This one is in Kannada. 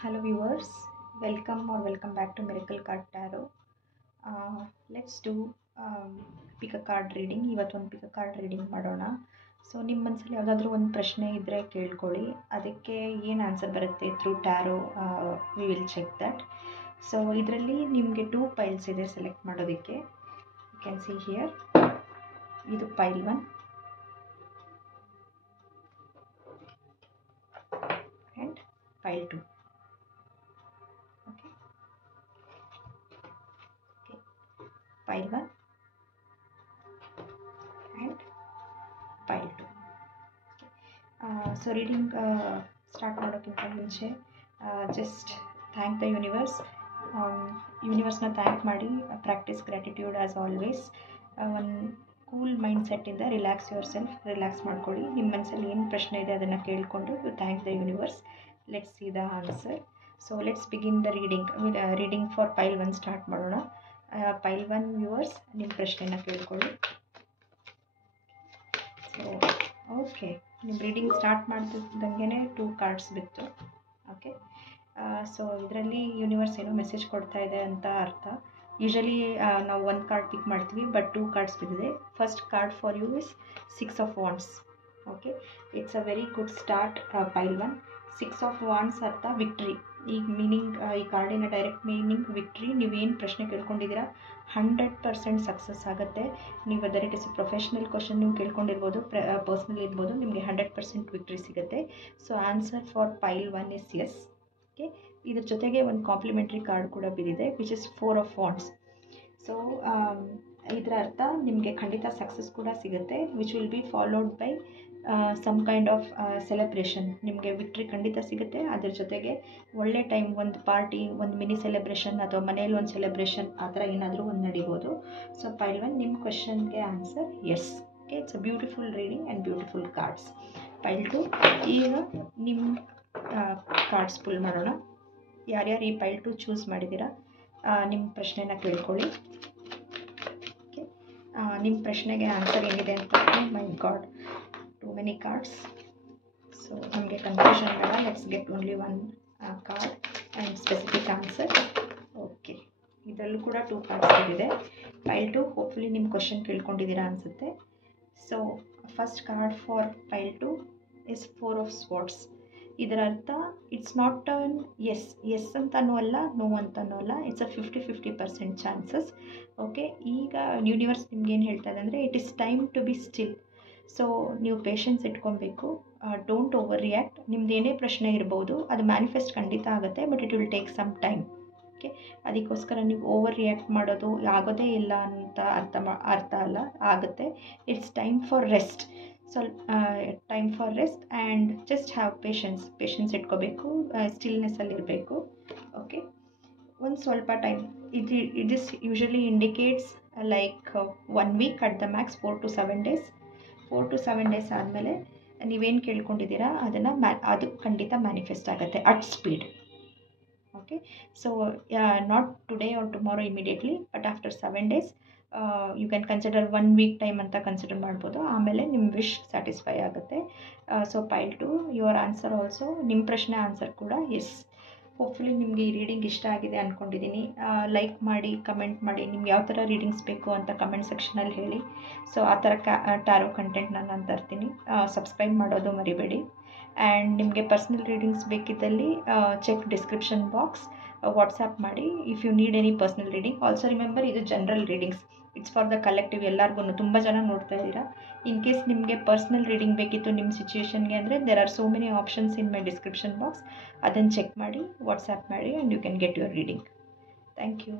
Hello viewers, welcome back to Miracle Card Tarot. Let's do pick a card reading. ಇವತ್ತು ಒಂದು pick a card reading ಮಾಡೋಣ. ಸೊ ನಿಮ್ಮ ಮನಸ್ಸಲ್ಲಿ ಯಾವುದಾದ್ರೂ ಒಂದು ಪ್ರಶ್ನೆ ಇದ್ದರೆ ಕೇಳ್ಕೊಳ್ಳಿ, ಅದಕ್ಕೆ ಏನು ಆನ್ಸರ್ ಬರುತ್ತೆ through tarot we will check that. So ಇದರಲ್ಲಿ ನಿಮಗೆ 2 ಪೈಲ್ಸ್ ಇದೆ ಸೆಲೆಕ್ಟ್ ಮಾಡೋದಕ್ಕೆ. ಯು ಕ್ಯಾನ್ ಸಿ ಹಿಯರ್, ಇದು ಪೈಲ್ 1 and ಪೈಲ್ 2. Pile 1 and pile 2. So reading start ಮಾಡೋಕ್ಕಿಂತ ಮುಂಚೆ just thank the universe. ಯೂನಿವರ್ಸ್ನ ಥ್ಯಾಂಕ್ ಮಾಡಿ, ಪ್ರಾಕ್ಟೀಸ್ ಗ್ರ್ಯಾಟಿಟ್ಯೂಡ್ ಆಸ್ ಆಲ್ವೇಸ್. ಒಂದು ಕೂಲ್ ಮೈಂಡ್ ಸೆಟ್ಟಿಂದ ರಿಲ್ಯಾಕ್ಸ್ ಯುವರ್ ಸೆಲ್ಫ್, ರಿಲ್ಯಾಕ್ಸ್ ಮಾಡ್ಕೊಳ್ಳಿ. ನಿಮ್ಮ ಮನಸ್ಸಲ್ಲಿ ಏನು ಪ್ರಶ್ನೆ ಇದೆ ಅದನ್ನು ಕೇಳಿಕೊಂಡು you thank the universe. Let's see the answer. So let's begin the reading for pile 1 start ಮಾಡೋಣ. ಪೈಲ್ 1 ವ್ಯೂವರ್ಸ್, ನಿಮ್ಮ ಪ್ರಶ್ನೆನ ಕೇಳ್ಕೊಳ್ಳಿ. ಸೊ ಓಕೆ, ನಿಮ್ಮ ರೀಡಿಂಗ್ ಸ್ಟಾರ್ಟ್ ಮಾಡ್ತಿದ್ದಂಗೆ 2 ಕಾರ್ಡ್ಸ್ ಬಿತ್ತು. ಓಕೆ, ಸೊ ಇದರಲ್ಲಿ ಯೂನಿವರ್ಸ್ ಏನೋ ಮೆಸೇಜ್ ಕೊಡ್ತಾ ಇದೆ ಅಂತ ಅರ್ಥ. ಯೂಶಲಿ ನಾವು 1 ಕಾರ್ಡ್ ಪಿಕ್ ಮಾಡ್ತೀವಿ, ಬಟ್ 2 ಕಾರ್ಡ್ಸ್ ಬಿದ್ದಿದೆ. First card for you is 6 of Wands. Okay, it's a very good start. Pile 1 6 of Wands ಅರ್ಥ ವಿಕ್ಟ್ರಿ. ಈಗ ಮೀನಿಂಗ್, ಈ ಕಾರ್ಡಿನ ಡೈರೆಕ್ಟ್ ಮೀನಿಂಗ್ ವಿಕ್ಟ್ರಿ. ನೀವೇನು ಪ್ರಶ್ನೆ ಕೇಳ್ಕೊಂಡಿದ್ದೀರಾ 100% ಸಕ್ಸಸ್ ಆಗುತ್ತೆ. ನೀವು whether it is professional question ನೀವು ಕೇಳ್ಕೊಂಡಿರ್ಬೋದು, ಪರ್ಸ್ನಲ್ ಇರ್ಬೋದು, ನಿಮಗೆ 100% ವಿಕ್ಟ್ರಿ ಸಿಗುತ್ತೆ. So answer for pile 1 is yes. Okay, ಇದ್ರ ಜೊತೆಗೆ ಒಂದು ಕಾಂಪ್ಲಿಮೆಂಟ್ರಿ ಕಾರ್ಡ್ ಕೂಡ ಬಿದ್ದಿದೆ, which is 4 of Wands. So ಇದರ ಅರ್ಥ ನಿಮಗೆ ಖಂಡಿತ ಸಕ್ಸಸ್ ಕೂಡ ಸಿಗುತ್ತೆ, which will be followed by some kind of celebration. ನಿಮಗೆ ವಿಕ್ಟ್ರಿ ಖಂಡಿತ ಸಿಗುತ್ತೆ. ಅದ್ರ ಜೊತೆಗೆ ಒಳ್ಳೆ ಟೈಮ್, ಒಂದು ಪಾರ್ಟಿ, ಒಂದು ಮಿನಿ ಸೆಲೆಬ್ರೇಷನ್ ಅಥವಾ ಮನೇಲಿ ಒಂದು ಸೆಲೆಬ್ರೇಷನ್, ಆ ಥರ ಏನಾದರೂ ಒಂದು ನಡೀಬೋದು. ಸೊ ಪೈಲ್ 1 ನಿಮ್ಮ ಕ್ವಶನ್ಗೆ answer yes. Okay, it's a beautiful reading and beautiful cards. Pile 2, ಈಗ ನಿಮ್ಮ ಕಾರ್ಡ್ಸ್ ಪುಲ್ ಮಾಡೋಣ. ಯಾರ್ಯಾರು ಈ ಪೈಲ್ 2 ಚೂಸ್ ಮಾಡಿದ್ದೀರಾ ನಿಮ್ಮ ಪ್ರಶ್ನೆನ ಕೇಳ್ಕೊಳ್ಳಿ. ಓಕೆ, ನಿಮ್ಮ ಪ್ರಶ್ನೆಗೆ ಆನ್ಸರ್ ಏನಿದೆ ಅಂತ. My God, too many cards. So ನಮಗೆ ಕನ್ಫ್ಯೂಷನ್ ಬೇಡ, let's get only 1 card and specific answer. Okay, ಇದರಲ್ಲೂ ಕೂಡ 2 ಕಾರ್ಡ್ಸ್ ಇದೆ. ಪೈಲ್ 2 ಹೋಪ್ಫುಲಿ ನಿಮ್ಮ ಕ್ವಶನ್ ಕೇಳ್ಕೊಂಡಿದ್ದೀರಾ ಅನಿಸುತ್ತೆ. So first card for pile 2 is 4 of Swords. ಇದರ ಅರ್ಥ ಇಟ್ಸ್ ನಾಟ್ ಅನ್ ಎಸ್ ಅಂತನೂ ಅಲ್ಲ, ನೋ ಅಂತನೂ ಅಲ್ಲ, ಇಟ್ಸ್ ಅ 50-50% ಚಾನ್ಸಸ್. ಓಕೆ, ಈಗ ಯೂನಿವರ್ಸ್ ನಿಮ್ಗೆ ಏನು ಹೇಳ್ತಾ ಇದೆ ಅಂದರೆ, it is time to be still. So ನೀವು ಪೇಷನ್ಸ್ ಇಟ್ಕೊಬೇಕು, ಡೋಂಟ್ ಓವರ್ ರಿಯಾಕ್ಟ್. ನಿಮ್ದು ಏನೇ ಪ್ರಶ್ನೆ ಇರ್ಬೋದು, ಅದು ಮ್ಯಾನಿಫೆಸ್ಟ್ ಖಂಡಿತ ಆಗುತ್ತೆ, but it will take some time. Okay, ಅದಕ್ಕೋಸ್ಕರ ನೀವು ಓವರ್ ರಿಯಾಕ್ಟ್ ಮಾಡೋದು ಆಗೋದೇ ಇಲ್ಲ ಅಂತ ಅರ್ಥ ಅಲ್ಲ, ಆಗುತ್ತೆ. It's time for rest. Time for rest and just have patience ಇಟ್ಕೋಬೇಕು, ಸ್ಟಿಲ್ನೆಸ್ಸಲ್ಲಿರಬೇಕು. ಓಕೆ, ಒಂದು ಸ್ವಲ್ಪ time. It is usually indicates like 1 week at the Max, 4 to 7 days. 4 to 7 days ಆದಮೇಲೆ ನೀವೇನು ಕೇಳ್ಕೊಂಡಿದ್ದೀರಾ ಅದನ್ನು ಅದು ಖಂಡಿತ ಮ್ಯಾನಿಫೆಸ್ಟ್ ಆಗುತ್ತೆ at speed. Okay, so not today or tomorrow immediately, but after 7 days you can consider 1 week time ಅಂತ ಕನ್ಸಿಡರ್ ಮಾಡ್ಬೋದು. ಆಮೇಲೆ ನಿಮ್ಮ ವಿಶ್ ಸ್ಯಾಟಿಸ್ಫೈ ಆಗುತ್ತೆ. So pile 2 your answer also, ನಿಮ್ಮ ಪ್ರಶ್ನೆ ಆನ್ಸರ್ ಕೂಡ ಎಸ್. ಹೋಪ್ಫುಲಿ ನಿಮಗೆ ಈ ರೀಡಿಂಗ್ ಇಷ್ಟ ಆಗಿದೆ ಅಂದ್ಕೊಂಡಿದ್ದೀನಿ. ಲೈಕ್ ಮಾಡಿ, ಕಮೆಂಟ್ ಮಾಡಿ, ನಿಮ್ಗೆ ಯಾವ ಥರ ರೀಡಿಂಗ್ಸ್ ಬೇಕು ಅಂತ ಕಮೆಂಟ್ ಸೆಕ್ಷನಲ್ಲಿ ಹೇಳಿ. ಸೊ ಆ ಥರ ಟ್ಯಾರೋ ಕಂಟೆಂಟ್ ನಾನು ತರ್ತೀನಿ. ಸಬ್ಸ್ಕ್ರೈಬ್ ಮಾಡೋದು ಮರಿಬೇಡಿ. ಆ್ಯಂಡ್ ನಿಮಗೆ ಪರ್ಸ್ನಲ್ ರೀಡಿಂಗ್ಸ್ ಬೇಕಿದ್ದಲ್ಲಿ ಚೆಕ್ ಡಿಸ್ಕ್ರಿಪ್ಷನ್ ಬಾಕ್ಸ್, ವಾಟ್ಸಾಪ್ ಮಾಡಿ if you need any personal reading. Also remember, ಇದು general readings, it's for the collective. ಎಲ್ಲರಿಗೂ ತುಂಬ ಜನ ನೋಡ್ತಾ ಇದ್ದೀರಾ. ಇನ್ ಕೇಸ್ ನಿಮಗೆ ಪರ್ಸ್ನಲ್ ರೀಡಿಂಗ್ ಬೇಕಿತ್ತು ನಿಮ್ಮ ಸಿಚುವೇಶನ್ಗೆ ಅಂದರೆ, there are so many options in my description box. ಅದನ್ನು ಚೆಕ್ ಮಾಡಿ, ವಾಟ್ಸಾಪ್ ಮಾಡಿ, and you can get your reading. Thank you.